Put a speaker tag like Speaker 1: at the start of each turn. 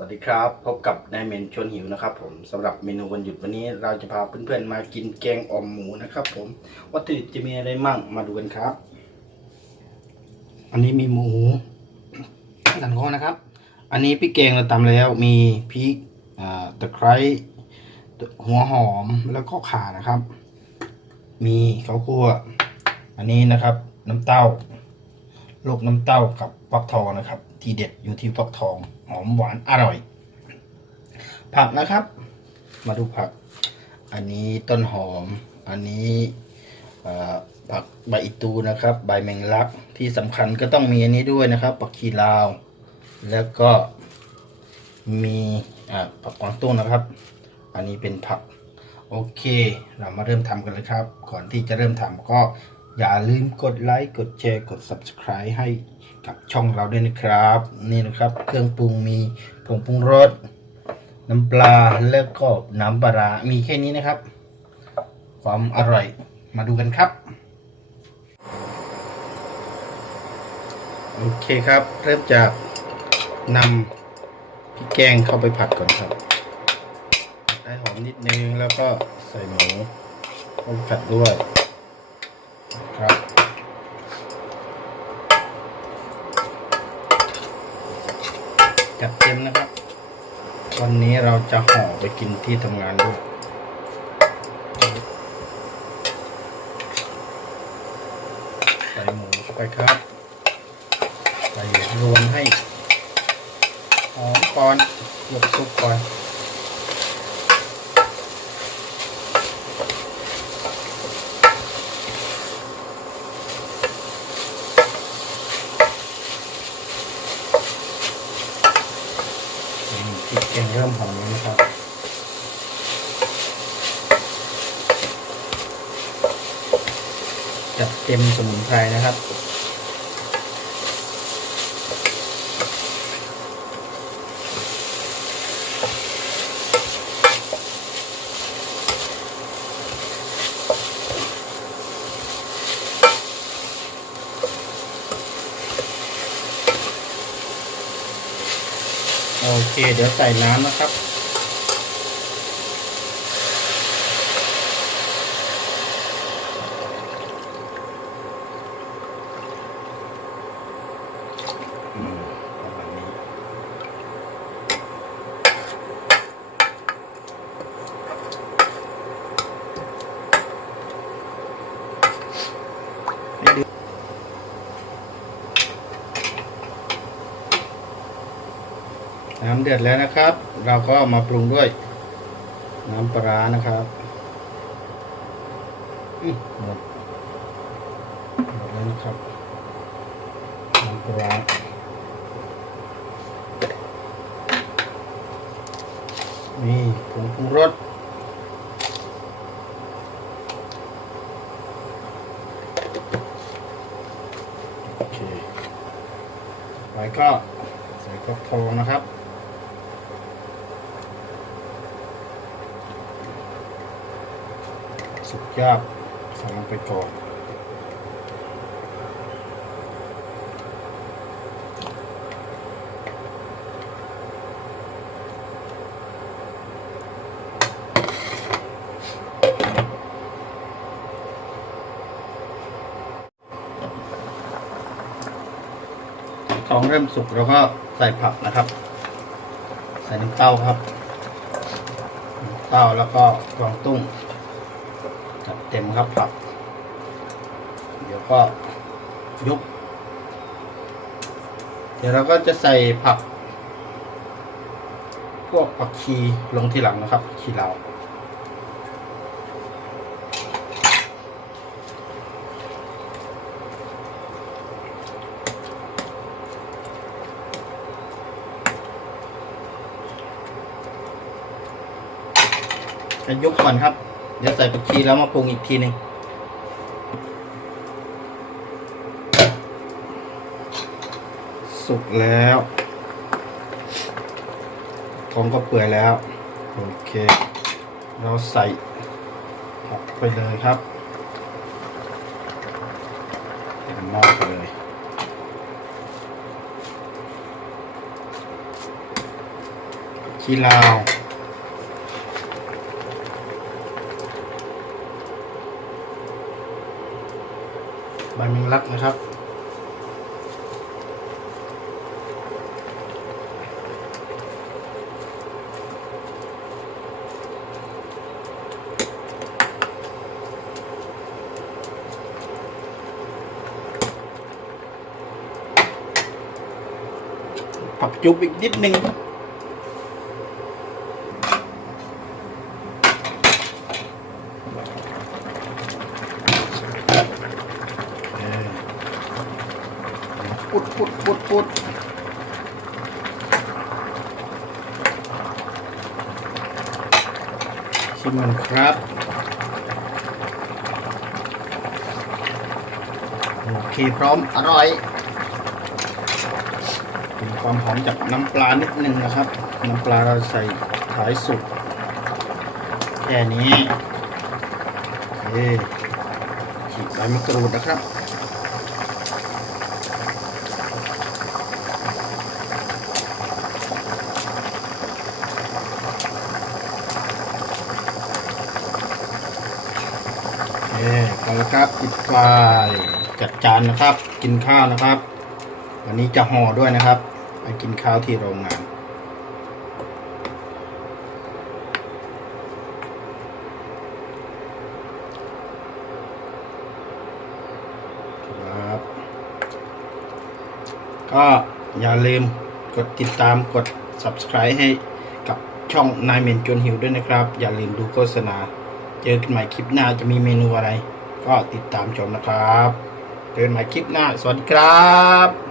Speaker 1: สวัสดีครับพบกับนายเมนชวนหิวนะครับ ผมสำหรับเมนูวันหยุดวันนี้ เราจะพาเพื่อนๆมากินแกงอ่อมหมูนะครับ ผมวัตถุดิบจะมีอะไรมั่งมาดูกันครับ อันนี้มีหมูสันคอนะครับ อันนี้พริกแกงเราตำแล้วมีพริกตะไคร้หัวหอมแล้วก็ข่านะครับ มีข้าวคั่ว อันนี้นะครับ น้ำเต้า ลูกน้ำเต้ากับฟักทองนะครับ ทีเด็ดอยู่ที่ฟักทอง หอมหวานอร่อย ผักนะครับ มาดูผัก อันนี้ต้นหอม อันนี้ผักใบอิตูนะครับ ใบแมงลักที่สำคัญก็ต้องมีอันนี้ด้วยนะครับผักชีลาว แล้วก็มีผักกวางตุ้งนะครับ อันนี้เป็นผักโอเค เรามาเริ่มทำกันเลยครับ ก่อนที่จะเริ่มทำก็อย่าลืมกดไลค์ กดแชร์ กด Subscribe ให้ กับช่องเราด้วยนะครับ นี่นะครับ เครื่องปรุงมีผงปรุงรสน้ำปลาแล้วก็น้ำปลามีแค่นี้นะครับ ความอร่อยมาดูกันครับโอเคครับ เริ่มจากนำพริกแกงเข้าไปผัดก่อนครับให้หอมนิดนึงแล้วก็ใส่หมูต้มผัดด้วยครับ จัดเต็มนะครับ วันนี้เราจะห่อไปกินที่ทำงานด้วยใส่หมูเข้าไปครับ ใส่รวมให้หอมก่อนลวกซุปก่อน อืม พริกแกงเริ่มหอมแล้วนะครับจัดเต็มสมุนไพรนะครับ โอเค เดี๋ยวใส่น้ำนะครับ อืมประมาณนี้ให้ดู น้ำเดือดแล้วนะครับ เราก็มาปรุงด้วย น้ำปลานะครับหมดหมดแล้วนะครับน้ำปลานี่ผงปรุงรสโอเคไปก็ใส่ฟักทองนะครับ สุดยอดใส่ลงไปก่อนทองเริ่มสุกแล้วก็ใส่ผักนะครับ ใส่น้ำเต้าครับ เต้าแล้วก็กวางตุ้ง จัดเต็มครับผัก เดี๋ยวก็ยุบเดี๋ยวเราก็จะใส่ผัก พวกผักชีลงทีหลังนะครับชีลาวจะยุบก่อนครับ เดี๋ยวใส่ผักชีแล้วมาปรุงอีกทีหนึ่งสุกแล้วท้องก็เปื่อยแล้ว โอเค เราใส่ผักไปเลยครับเต็มหม้อไปเลยโขี้ลาว ใบแมงลักนะครับผักจุบอีกนิดนึง ปุดปุดปุดปุดชิมมันครับ โอเคพร้อมอร่อยมีความหอมจากน้ำปลานิดนึงนะครับ น้ำปลาเราใส่ท้ายสุด แค่นี้โอเคฉีกใบมะกรูดนะครับ เอแล้วครับปิดไฟจัดจานนะครับ กินข้าวนะครับ วันนี้จะห่อด้วยนะครับไปกินข้าวที่โรงงานครับ ก็อย่าลืมกดติดตามกด subscribe ให้กับช่องนายเมนจนหิวด้วยนะครับ อย่าลืมดูโฆษณา เจอกันใหม่คลิปหน้าจะมีเมนูอะไร ก็ติดตามชมนะครับเจอกันใหม่คลิปหน้า สวัสดีครับ